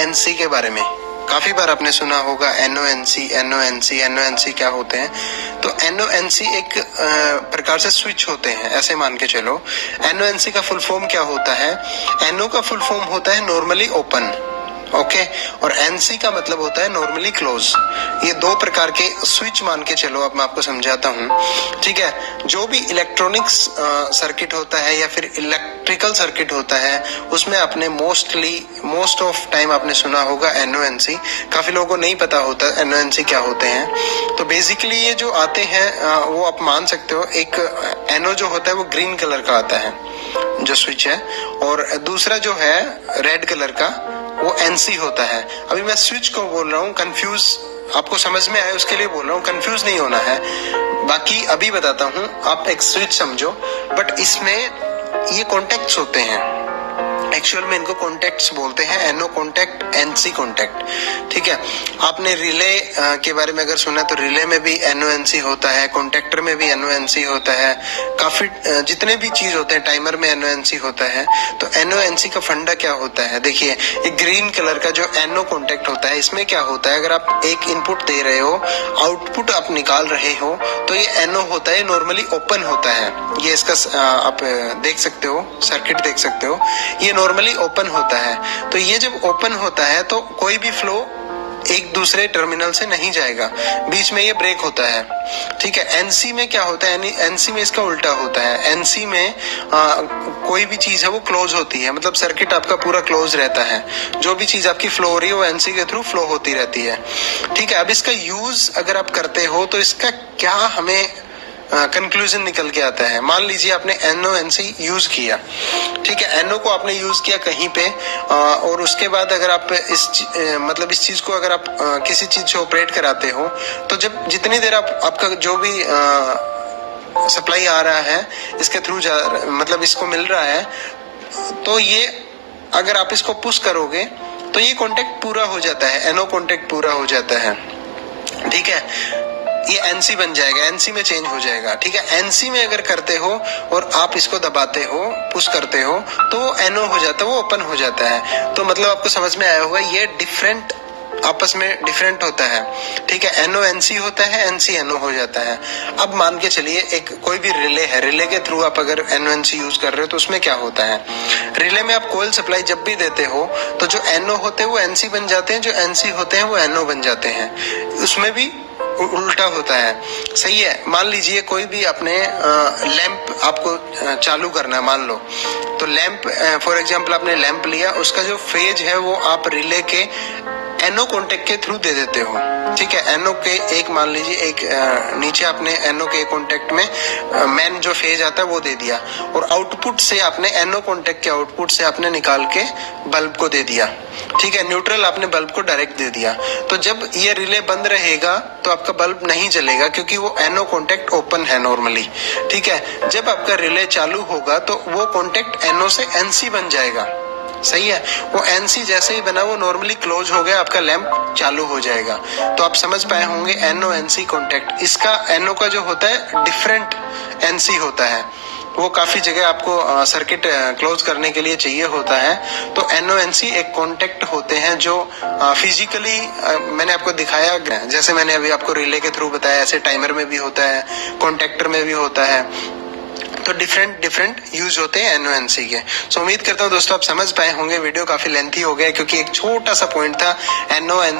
NONC के बारे में काफी बार आपने सुना होगा। NONC क्या होते हैं? तो NONC एक प्रकार से स्विच होते हैं, ऐसे मान के चलो। NONC का फुल फॉर्म क्या होता है? NO का फुल फॉर्म होता है नॉर्मली ओपन, ओके, और NC का मतलब होता है नॉर्मली क्लोज। ये दो प्रकार के स्विच मान के चलो। अब मैं आपको समझाता हूँ, ठीक है। जो भी इलेक्ट्रॉनिक्स सर्किट होता है या फिर इलेक्ट्रिकल सर्किट होता है, उसमें आपने मोस्ट ऑफ टाइम आपने सुना होगा NONC। काफी लोगों को नहीं पता होता NONC क्या होते हैं। तो बेसिकली ये जो आते हैं वो आप मान सकते हो। एक NO जो होता है वो ग्रीन कलर का आता है जो स्विच है, और दूसरा जो है रेड कलर का वो NC होता है। अभी मैं स्विच को बोल रहा हूँ, कंफ्यूज आपको समझ में आए उसके लिए बोल रहा हूँ, कंफ्यूज नहीं होना है। बाकी अभी बताता हूँ, आप एक स्विच समझो, बट इसमें ये कॉन्टेक्ट्स होते हैं। एक्चुअल में इनको कॉन्टेक्ट्स बोलते हैं, NO कॉन्टेक्ट, NC कॉन्टेक्ट, ठीक है। आपने रिले के बारे में अगर सुना तो रिले में भी NONC होता है, कॉन्टेक्टर में भी NONC होता है, काफी जितने भी चीज होते हैं, टाइमर में NONC होता है। तो NONC का फंडा क्या होता है? देखिए, एक ग्रीन कलर का जो NO कॉन्टेक्ट होता है, इसमें क्या होता है, अगर आप एक इनपुट दे रहे हो, आउटपुट आप निकाल रहे हो, तो ये NO होता है, नॉर्मली ओपन होता है। ये इसका आप देख सकते हो, सर्किट देख सकते हो, ये नॉर्मली ओपन होता है। तो ये जब ओपन होता है तो कोई भी फ्लो एक दूसरे टर्मिनल से नहीं जाएगा, बीच में ये ब्रेक होता है, ठीक है। NC में क्या होता है? NC में इसका उल्टा होता है। NC में कोई भी चीज है वो क्लोज होती है, मतलब सर्किट आपका पूरा क्लोज रहता है। जो भी चीज आपकी फ्लो हो रही है वो NC के थ्रू फ्लो होती रहती है, ठीक है। अब इसका यूज अगर आप करते हो तो इसका क्या हमें कंक्लूजन निकल के आता है। मान लीजिए आपने NONC यूज किया, ठीक है, NO को आपने यूज किया कहीं पे, और उसके बाद अगर आप मतलब इस चीज को अगर आप किसी चीज से ऑपरेट कराते हो, तो जब जितनी देर आपका जो भी सप्लाई आ रहा है इसके थ्रू मतलब इसको मिल रहा है, तो ये अगर आप इसको पुश करोगे तो ये कॉन्टेक्ट पूरा हो जाता है, NO कॉन्टेक्ट पूरा हो जाता है, ठीक है। ये NC बन जाएगा, NC में चेंज हो जाएगा, ठीक है। NC में अगर करते हो और आप इसको दबाते हो, पुश करते हो, तो वो NO हो जाता है, वो ओपन हो जाता है। तो मतलब आपको समझ में आया होगा, ये डिफरेंट आपस में डिफरेंट होता है, ठीक है। NONC होता है, NC NO हो जाता है। अब मान के चलिए एक कोई भी रिले है, रिले के थ्रू आप अगर NONC यूज कर रहे हो तो उसमें क्या होता है? रिले में आप कोयल सप्लाई जब भी देते हो तो जो NO होते हैं वो NC बन जाते हैं, जो NC होते हैं वो NO बन जाते हैं। उसमें भी उल्टा होता है, सही है। मान लीजिए कोई भी अपने लैंप आपको चालू करना है, मान लो, तो लैंप फॉर एग्जांपल आपने लैंप लिया, उसका जो फेज है वो आप रिले के NO कॉन्टेक्ट के थ्रू दे देते हो, ठीक है। NO के एक मान लीजिए एक नीचे आपने NO के कॉन्टेक्ट में मैन जो फेज आता है वो दे दिया, और आउटपुट से आपने NO कॉन्टेक्ट के आउटपुट से आपने निकाल के बल्ब को दे दिया, ठीक है। न्यूट्रल आपने बल्ब को डायरेक्ट दे दिया। तो जब ये रिले बंद रहेगा तो आपका बल्ब नहीं जलेगा, क्योंकि वो NO कॉन्टेक्ट ओपन है नॉर्मली, ठीक है। जब आपका रिले चालू होगा तो वो कॉन्टेक्ट NO से NC बन जाएगा, सही है। वो NC जैसे ही बना वो नॉर्मली क्लोज हो गया, आपका लैंप चालू हो जाएगा। तो आप समझ पाए होंगे NONC कॉन्टेक्ट। इसका NO का जो होता है डिफरेंट NC होता है, वो काफी जगह आपको सर्किट क्लोज करने के लिए चाहिए होता है। तो NONC एक कॉन्टेक्ट होते हैं जो फिजिकली मैंने आपको दिखाया, जैसे मैंने अभी आपको रिले के थ्रू बताया, ऐसे टाइमर में भी होता है, कॉन्टेक्टर में भी होता है। तो डिफरेंट यूज होते हैं NONC के। सो उम्मीद करता हूँ दोस्तों आप समझ पाए होंगे। वीडियो काफी लेंथी हो गया क्योंकि एक छोटा सा पॉइंट था NONC